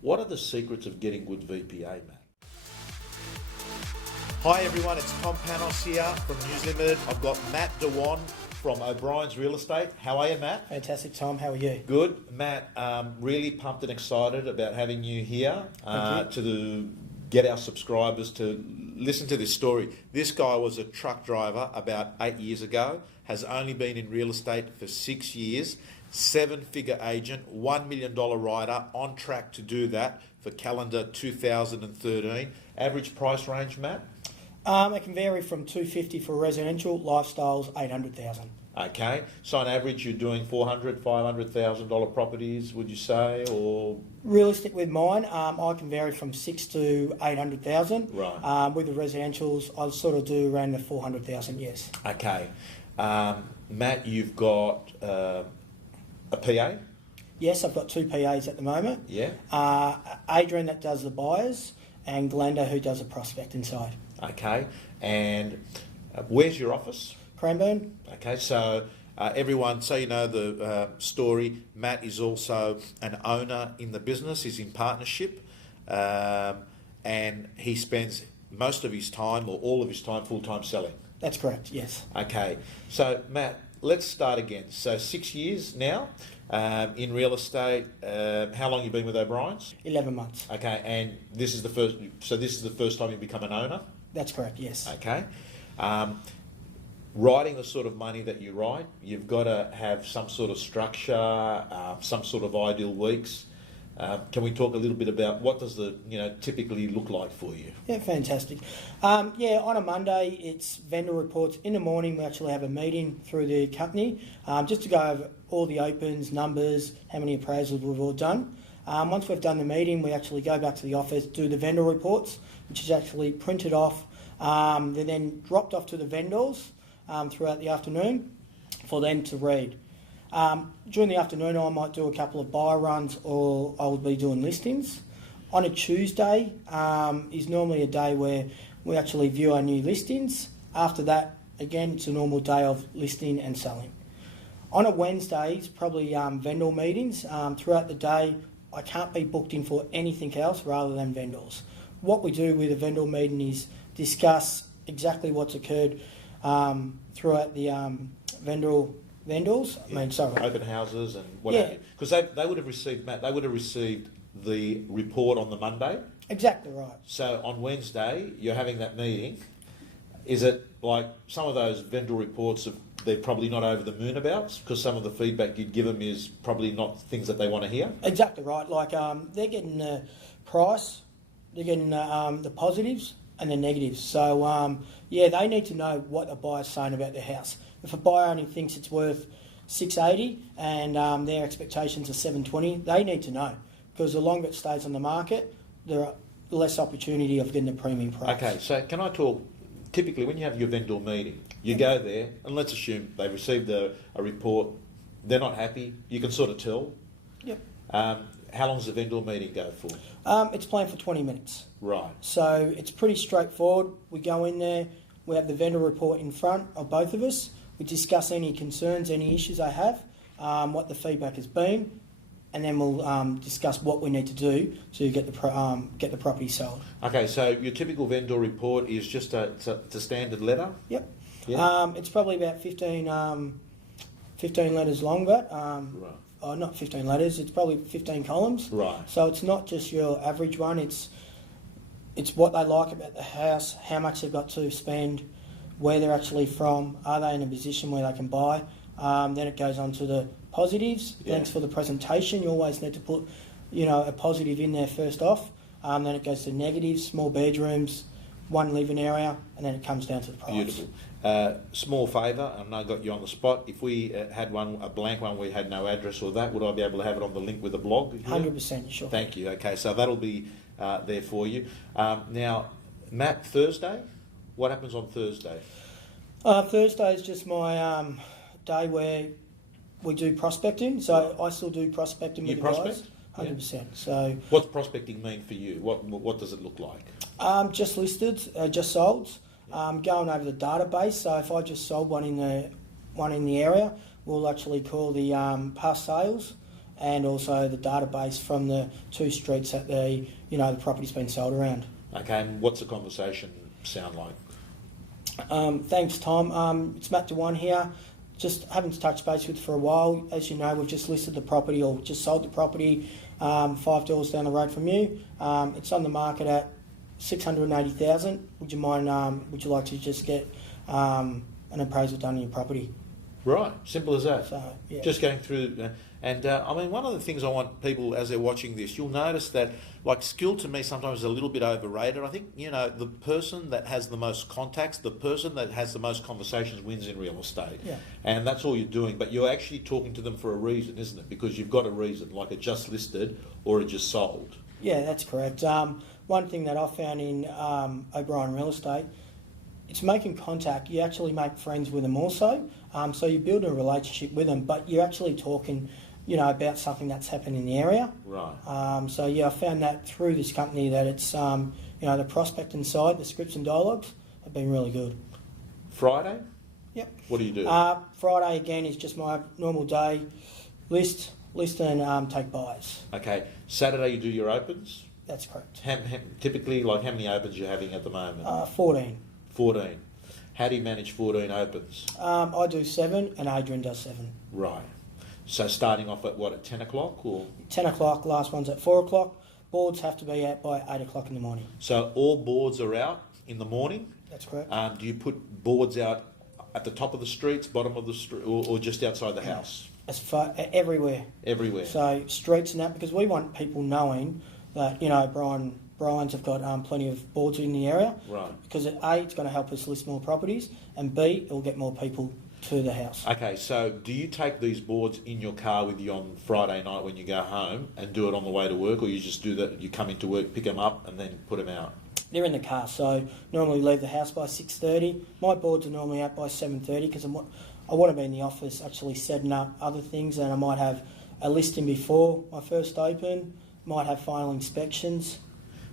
What are the secrets of getting good VPA, Matt? Hi everyone, it's Panos here from News Limited. I've got Matt Dewan from O'Brien's Real Estate. How are you, Matt? Fantastic, Tom. How are you? Good. Matt, really pumped and excited about having you here to get our subscribers to listen to this story. This guy was a truck driver about 8 years ago, has only been in real estate for 6 years, 7-figure agent, $1 million rider, on track to do that for calendar 2013. Average price range, Matt? It can vary from $250 for residential, lifestyles, $800,000. Okay, so on average you're doing $400,000, $500,000 properties, would you say, or? Realistic with mine, I can vary from $600,000 to $800,000. Right. With the residentials, I sort of do around the $400,000. Yes. Okay, Matt, you've got a PA? Yes, I've got 2 PAs at the moment. Yeah. Adrian that does the buyers, and Glenda who does the prospect inside. Okay, and where's your office? Cranbourne. Okay, so everyone, so you know the story, Matt is also an owner in the business, he's in partnership, and he spends most of his time or all of his time full-time selling. That's correct, yes. Okay, so Matt, let's start again. So 6 years now in real estate. How long you been with O'Brien's? 11 months. Okay, and this is the first time you become an owner? That's correct, yes. Okay. Writing the sort of money that you write, you've got to have some sort of structure, some sort of ideal weeks. Can we talk a little bit about what does the typically look like for you? Yeah, fantastic. On a Monday, it's vendor reports. In the morning, we actually have a meeting through the company just to go over all the opens, numbers, how many appraisals we've all done. Once we've done the meeting, we actually go back to the office, do the vendor reports, which is actually printed off. They're then dropped off to the vendors throughout the afternoon for them to read. During the afternoon, I might do a couple of buy runs, or I will be doing listings. On a Tuesday is normally a day where we actually view our new listings. After that, again, it's a normal day of listing and selling. On a Wednesday, it's probably vendor meetings. Throughout the day, I can't be booked in for anything else rather than vendors. What we do with a vendor meeting is discuss exactly what's occurred throughout the vendors. Open houses and whatever. Because they would have received, Matt, they would have received the report on the Monday. Exactly right. So on Wednesday, you're having that meeting. Is it like some of those vendor reports, they're probably not over the moon about, because some of the feedback you'd give them is probably not things that they want to hear? Exactly right. Like they're getting the price, they're getting the positives and the negatives. So they need to know what a buyer's saying about their house. If a buyer only thinks it's worth $680 and their expectations are $720, they need to know, because the longer it stays on the market, there are less opportunity of getting a premium price. Okay, so can I talk, typically when you have your vendor meeting, you go there, and let's assume they've received a report, they're not happy, you can sort of tell. Yep. How long does the vendor meeting go for? It's planned for 20 minutes. Right. So it's pretty straightforward. We go in there, we have the vendor report in front of both of us, we discuss any concerns, any issues they have, what the feedback has been, and then we'll discuss what we need to do to get the property sold. Okay, so your typical vendor report is just a standard letter? Yep. Yeah. It's probably about 15 letters long, but Right. not 15 letters. It's probably 15 columns. Right. So it's not just your average one. It's what they like about the house, how much they've got to spend, where they're actually from, are they in a position where they can buy. Then it goes on to the positives. Yeah. Thanks for the presentation. You always need to put, a positive in there first off. Then it goes to negatives, small bedrooms, one living area, and then it comes down to the price. Beautiful. Small favour, and I got you on the spot. If we had a blank one, we had no address or that, would I be able to have it on the link with the blog? 100%, sure. Thank you. Okay, so that'll be there for you. Now, Matt, Thursday? What happens on Thursday? Thursday is just my day where we do prospecting. So I still do prospecting with the guys. 100%. So what's prospecting mean for you? What does it look like? Just listed, just sold. Going over the database. So if I just sold one in the area, we'll actually call the past sales and also the database from the 2 streets that the property's been sold around. Okay, and what's the conversation sound like? Thanks, Tom. It's Matt Dewan here. Just haven't touched base with for a while. As you know, we've just listed the property or just sold the property 5 doors down the road from you. It's on the market at $680,000. Would you mind? Would you like to just get an appraisal done on your property? Right, simple as that. So, yeah. Just going through, I mean, one of the things I want people, as they're watching this, you'll notice that, like, skill to me sometimes is a little bit overrated. I think, the person that has the most contacts, the person that has the most conversations wins in real estate. Yeah. And that's all you're doing, but you're actually talking to them for a reason, isn't it? Because you've got a reason, like it just listed or it just sold. Yeah, that's correct. One thing that I found in O'Brien Real Estate, it's making contact. You actually make friends with them also. So you build a relationship with them, but you're actually talking, about something that's happened in the area. Right. I found that through this company that it's, the prospecting side, the scripts and dialogues have been really good. Friday? Yep. What do you do? Friday, again, is just my normal day. List and take buyers. Okay. Saturday you do your opens? That's correct. Typically, like, how many opens are you having at the moment? 14. 14. How do you manage 14 opens? I do 7 and Adrian does 7. Right. So starting off at 10 o'clock or? 10 o'clock, last one's at 4 o'clock. Boards have to be out by 8 o'clock in the morning. So all boards are out in the morning? That's correct. Do you put boards out at the top of the streets, bottom of the street, or just outside the house? As far everywhere. Everywhere. So streets and that, because we want people knowing that, Brian's have got plenty of boards in the area. Right. Because A, it's going to help us list more properties, and B, it will get more people to the house. Okay, so do you take these boards in your car with you on Friday night when you go home and do it on the way to work, or you just do that, you come into work, pick them up and then put them out? They're in the car, so normally leave the house by 6:30. My boards are normally out by 7:30 because I want to be in the office actually setting up other things, and I might have a listing before my first open, might have final inspections.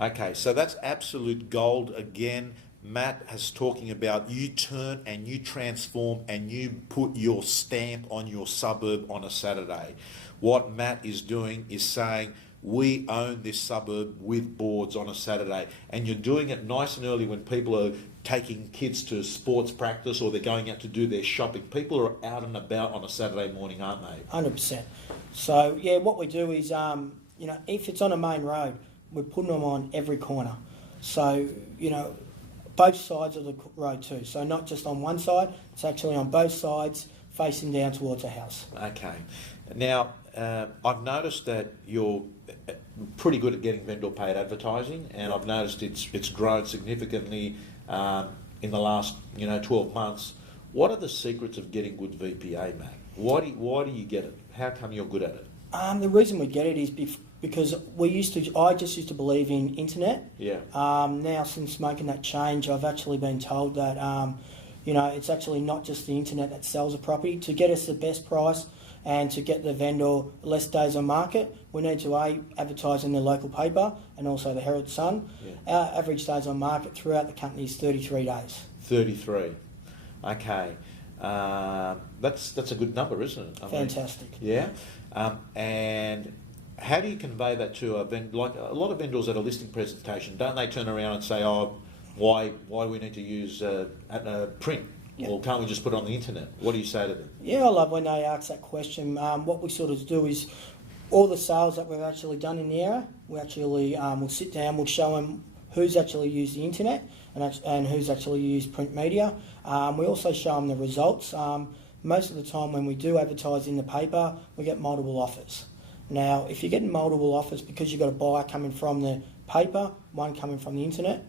Okay, so that's absolute gold again. Matt has talking about you turn and you transform and you put your stamp on your suburb on a Saturday. What Matt is doing is saying, we own this suburb with boards on a Saturday, and you're doing it nice and early when people are taking kids to sports practice or they're going out to do their shopping. People are out and about on a Saturday morning, aren't they? 100%. So, yeah, what we do is, if it's on a main road, we're putting them on every corner. So, both sides of the road too. So not just on one side, it's actually on both sides facing down towards the house. Okay. Now, I've noticed that you're pretty good at getting vendor paid advertising, and I've noticed it's grown significantly in the last 12 months. What are the secrets of getting good VPA, Matt? Why do you get it? How come you're good at it? The reason we get it is because I just used to believe in internet. Yeah. Now, since making that change, I've actually been told that it's actually not just the internet that sells a property. To get us the best price and to get the vendor less days on market, we need to advertise in the local paper and also the Herald Sun. Yeah. Our average days on market throughout the company is 33 days. 33. Okay. That's a good number, isn't it? Fantastic. Yeah. And how do you convey that to a vendor? Like a lot of vendors at a listing presentation, don't they turn around and say, why do we need to use print? Yep. Or can't we just put it on the internet? What do you say to them? Yeah, I love when they ask that question. What we sort of do is all the sales that we've actually done in the area, we actually we'll sit down, we'll show them who's actually used the internet and who's actually used print media. We also show them the results. Most of the time when we do advertise in the paper, we get multiple offers. Now, if you're getting multiple offers because you've got a buyer coming from the paper, one coming from the internet,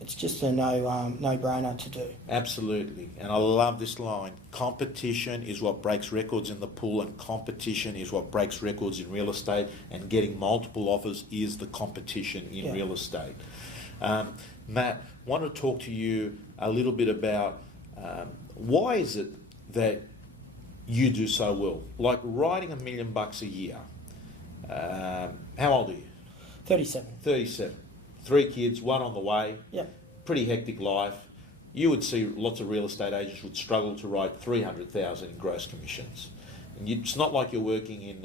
it's just a no-brainer to do. Absolutely. And I love this line. Competition is what breaks records in the pool, and competition is what breaks records in real estate, and getting multiple offers is the competition in real estate. Matt, I want to talk to you a little bit about why is it that you do so well? Like writing $1 million a year. How old are you? 37. 37. 3 kids, 1 on the way. Yep. Pretty hectic life. You would see lots of real estate agents would struggle to write $300,000 in gross commissions. And it's not like you're working in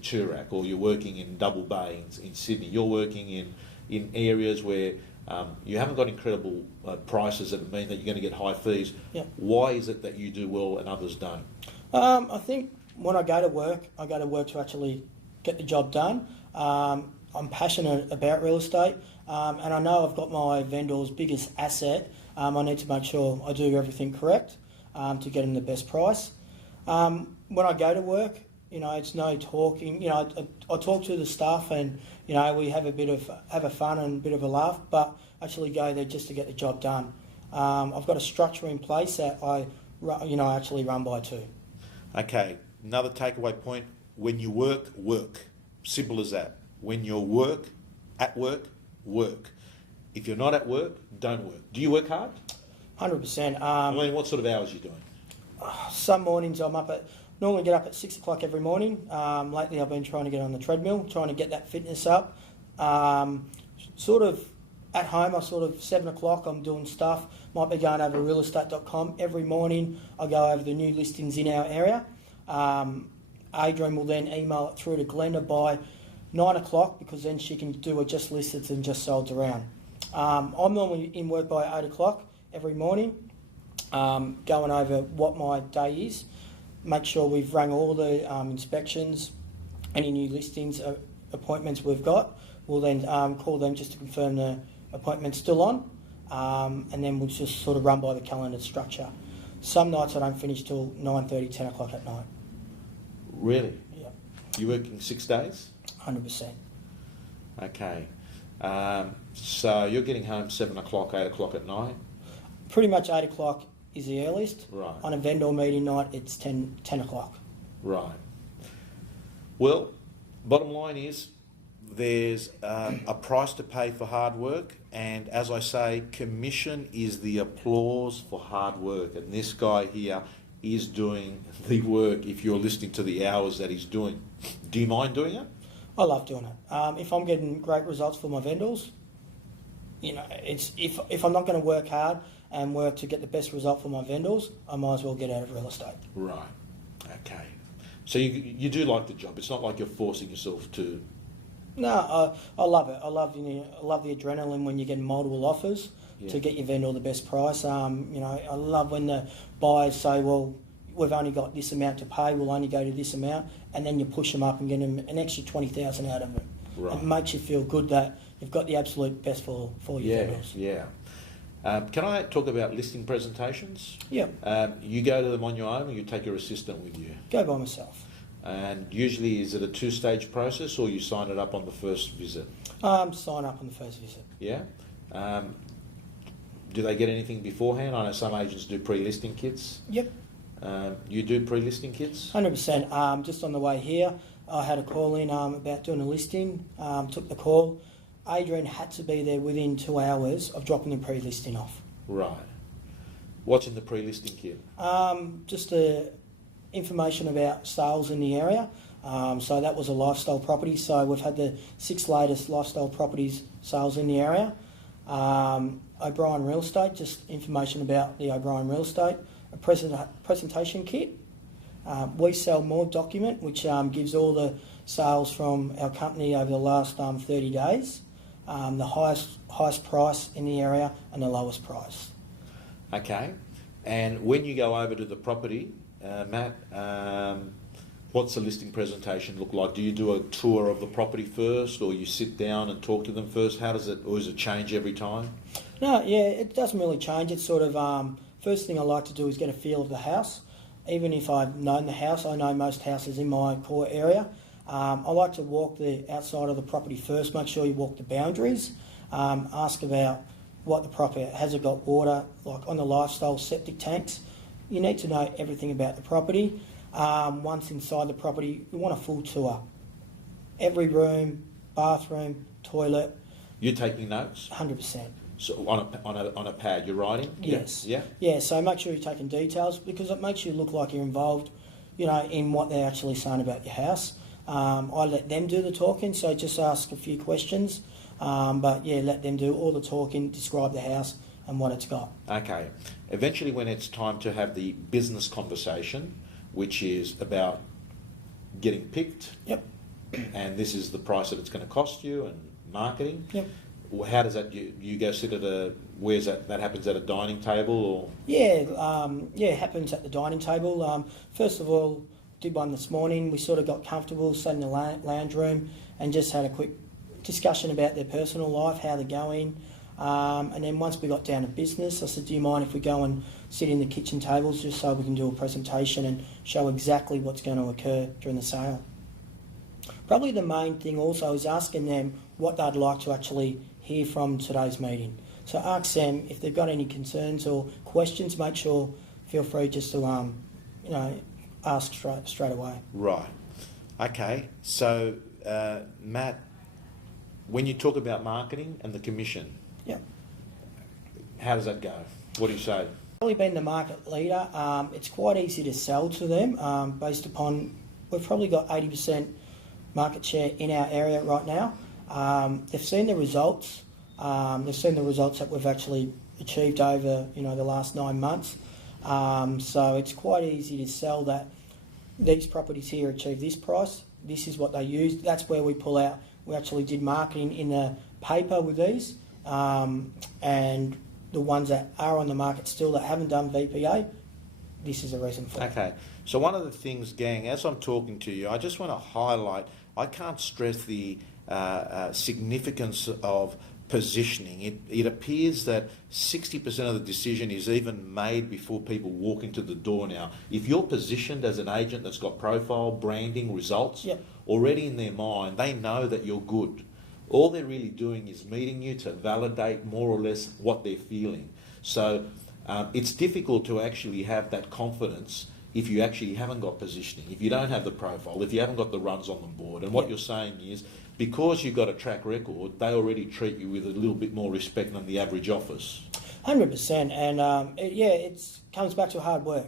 Toorak or you're working in Double Bay in Sydney. You're working in areas where you haven't got incredible prices that mean that you're going to get high fees. Yeah. Why is it that you do well and others don't? I think when I go to work to actually get the job done. I'm passionate about real estate, and I know I've got my vendor's biggest asset. I need to make sure I do everything correct to get them the best price. When I go to work, it's no talking. I talk to the staff, and we have a fun and a bit of a laugh, but actually go there just to get the job done. I've got a structure in place that I actually run by too. Okay, another takeaway point: when you work, work. Simple as that. When you're at work, work. If you're not at work, don't work. Do you work hard? 100%. I mean, what sort of hours are you doing? Some mornings normally get up at 6 o'clock every morning. Lately I've been trying to get on the treadmill, trying to get that fitness up. Sort of at home, 7 o'clock I'm doing stuff. Might be going over to realestate.com. Every morning I go over the new listings in our area. Adrian will then email it through to Glenda by 9 o'clock, because then she can do a just listed and just sold around. I'm normally in work by 8 o'clock every morning, going over what my day is, make sure we've rung all the inspections, any new listings, appointments we've got. We'll then call them just to confirm the appointment's still on, and then we'll just sort of run by the calendar structure. Some nights I don't finish till 9:30, 10 o'clock at night. Really? Yeah. You're working 6 days? 100%. Okay. So you're getting home 7 o'clock, 8 o'clock at night? Pretty much 8 o'clock is the earliest. Right. On a vendor meeting night, it's 10 o'clock. Right. Well, bottom line is there's a price to pay for hard work, and as I say, commission is the applause for hard work, and this guy here is doing the work if you're listening to the hours that he's doing. Do you mind doing it? I love doing it. If I'm getting great results for my vendors, it's if I'm not going to work hard and work to get the best result for my vendors, I might as well get out of real estate. Right. Okay. So you do like the job. It's not like you're forcing yourself to. No, I love it. I love the adrenaline when you're getting multiple offers to get your vendor the best price. I love when the buyers say, well, we've only got this amount to pay, we'll only go to this amount, and then you push them up and get them an extra 20,000 out of them. Right. It makes you feel good that you've got the absolute best for your vendors. Yeah. Can I talk about listing presentations? Yeah. You go to them on your own, or you take your assistant with you? Go by myself. And usually, is it a two-stage process, or you sign it up on the first visit? Sign up on the first visit. Yeah. Do they get anything beforehand? I know some agents do pre-listing kits. Yep. You do pre-listing kits? 100%. Just on the way here, I had a call in about doing a listing. Took the call. Adrian had to be there within 2 hours of dropping the pre-listing off. Right. What's in the pre-listing kit? Just information about sales in the area. So that was a lifestyle property. So we've had the 6 latest lifestyle properties sales in the area. O'Brien Real Estate, just information about the O'Brien Real Estate. A presentation kit. We Sell More document, which gives all the sales from our company over the last 30 days. The highest price in the area and the lowest price. Okay. And when you go over to the property, Matt, what's the listing presentation look like? Do you do a tour of the property first, or you sit down and talk to them first? How does it, or does it change every time? No, yeah, it doesn't really change. It's sort of, first thing I like to do is get a feel of the house. Even if I've known the house, I know most houses in my core area. I like to walk the outside of the property first, make sure you walk the boundaries, ask about what the property, has it got water, like on the lifestyle septic tanks. You need to know everything about the property. Once inside the property, you want a full tour. Every room, bathroom, toilet. You're taking notes? 100%. So on a pad, you're writing? Yes. Yeah? Yeah, so make sure you're taking details, because it makes you look like you're involved, in what they're actually saying about your house. I let them do the talking, so just ask a few questions. But yeah, let them do all the talking, describe the house and what it's got. Okay. Eventually, when it's time to have the business conversation, which is about getting picked, Yep. and this is the price that it's going to cost you, and marketing. Yep. How does that? You go sit at a where's that? That happens at a dining table, or Yeah, it happens at the dining table. First of all, did one this morning. We sort of got comfortable, sat in the lounge room, and just had a quick discussion about their personal life, how they're going. And then once we got down to business, I said, do you mind if we go and sit in the kitchen tables just so we can do a presentation and show exactly what's going to occur during the sale? Probably the main thing also is asking them what they'd like to actually hear from today's meeting. So ask them if they've got any concerns or questions. Make sure, feel free just to ask straight away. right? Okay, so Matt, when you talk about marketing and the commission, Yep. how does that go? What do you say? Probably been the market leader. It's quite easy to sell to them based upon we've probably got 80% market share in our area right now. They've seen the results. They've seen the results that we've actually achieved over the last 9 months. So it's quite easy to sell that these properties here achieve this price. This is what they used. That's where we pull out. We actually did marketing in the paper with these, and the ones that are on the market still that haven't done VPA, this is the reason for it. Okay, so one of the things, gang, as I'm talking to you, I just want to highlight, I can't stress the significance of positioning. It appears that 60% of the decision is even made before people walk into the door now. If you're positioned as an agent that's got profile, branding, results, Yep. already in their mind, they know that you're good. All they're really doing is meeting you to validate more or less what they're feeling. So it's difficult to actually have that confidence if you actually haven't got positioning, if you don't have the profile, if you haven't got the runs on the board. And what Yep. you're saying is, because you've got a track record, they already treat you with a little bit more respect than the average office. 100%, and it comes back to hard work.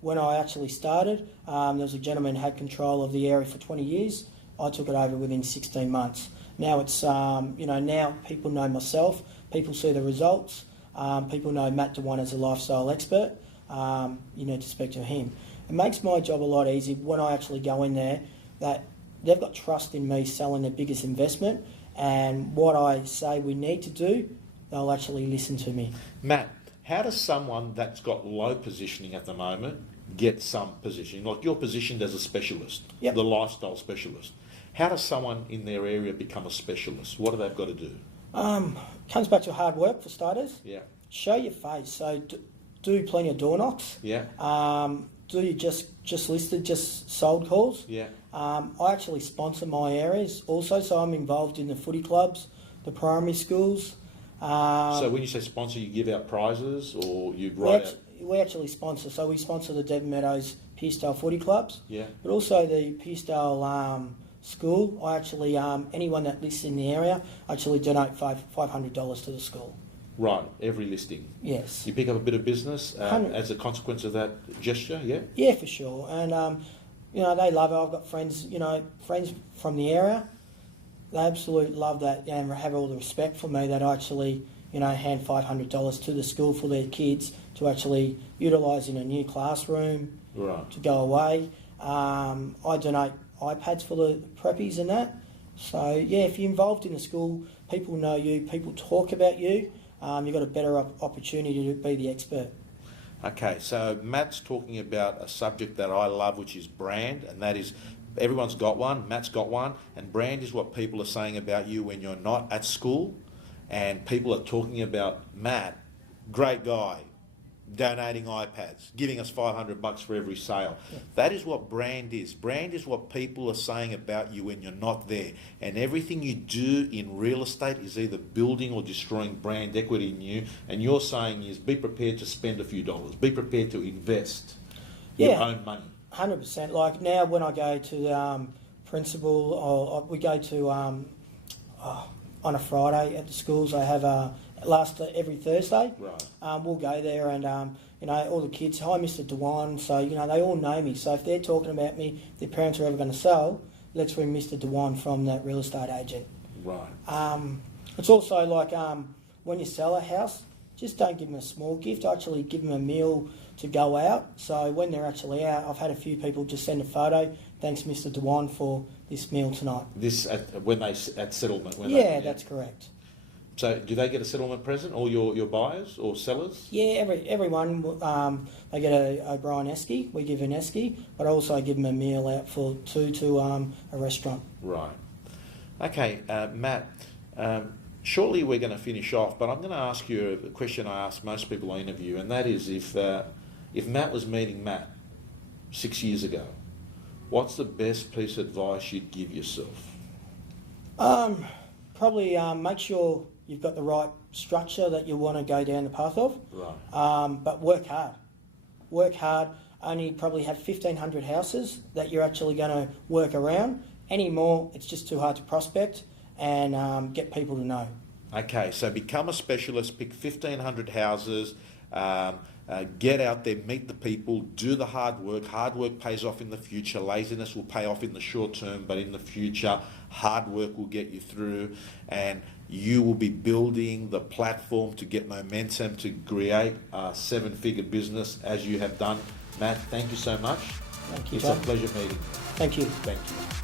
When I actually started, there was a gentleman who had control of the area for 20 years. I took it over within 16 months. Now it's now people know myself, people see the results, people know Matt Dewan as a lifestyle expert. You need to speak to him. It makes my job a lot easier when I actually go in there that they've got trust in me selling their biggest investment, and what I say we need to do, they'll actually listen to me. Matt, how does someone that's got low positioning at the moment get some positioning? Like you're positioned as a specialist, Yep. the lifestyle specialist. How does someone in their area become a specialist? What do they've got to do? Comes back to hard work for starters. Yeah, Show your face. So do plenty of door knocks. yeah, Do you just listed, just sold calls? yeah. I actually sponsor my areas also, so I'm involved in the footy clubs, the primary schools. So when you say sponsor, you give out prizes or you We write out? we actually sponsor, so we sponsor the Devon Meadows Pearsdale footy clubs, Yeah, but also the Pearsdale school. I actually, anyone that lives in the area, I actually donate $500 to the school. right. Every listing. Yes. You pick up a bit of business 100. as a consequence of that gesture, yeah? Yeah, for sure. And, they love it. I've got friends, friends from the area. They absolutely love that and have all the respect for me that I actually, hand $500 to the school for their kids to actually utilise in a new classroom, Right. to go away. I donate iPads for the preppies and that. So, yeah, if you're involved in the school, people know you, people talk about you, you've got a better opportunity to be the expert. Okay, so Matt's talking about a subject that I love, which is brand, and that is everyone's got one, Matt's got one, and brand is what people are saying about you when you're not at school, and people are talking about Matt, great guy, donating iPads, giving us $500 for every sale. Yeah. That is what brand is. Brand is what people are saying about you when you're not there. And everything you do in real estate is either building or destroying brand equity in you. And you're saying is be prepared to spend a few dollars. Be prepared to invest your Yeah. own money. 100%. Like now when I go to the principal, or we go to, on a Friday at the schools, I have every Thursday. Right. We'll go there and, all the kids, hi Mr. Dewan, so, they all know me. So if they're talking about me, if their parents are ever going to sell, let's ring Mr. Dewan from that real estate agent. Right. It's also like when you sell a house, just don't give them a small gift. Actually give them a meal to go out. So when they're actually out, I've had a few people just send a photo, thanks Mr. Dewan for this meal tonight. This at settlement. That's correct. So do they get a settlement present, all your buyers or sellers? Yeah, everyone, they get a O'Brien esky. We give an esky, but also I give them a meal out for two to a restaurant. Right. Okay, Matt, shortly we're going to finish off, but I'm going to ask you a question I ask most people I interview, and that is if Matt was meeting Matt 6 years ago, what's the best piece of advice you'd give yourself? Probably make sure you've got the right structure that you want to go down the path of. Right. But work hard. Work hard. Only probably have 1,500 houses that you're actually going to work around. Any more, it's just too hard to prospect and get people to know. Okay, so become a specialist, pick 1,500 houses, get out there, meet the people, do the hard work. Hard work pays off in the future. Laziness will pay off in the short term, but in the future, hard work will get you through, and you will be building the platform to get momentum to create a 7-figure business as you have done. Matt, thank you so much. Thank you, It's Tom. a pleasure meeting you. Thank you. Thank you.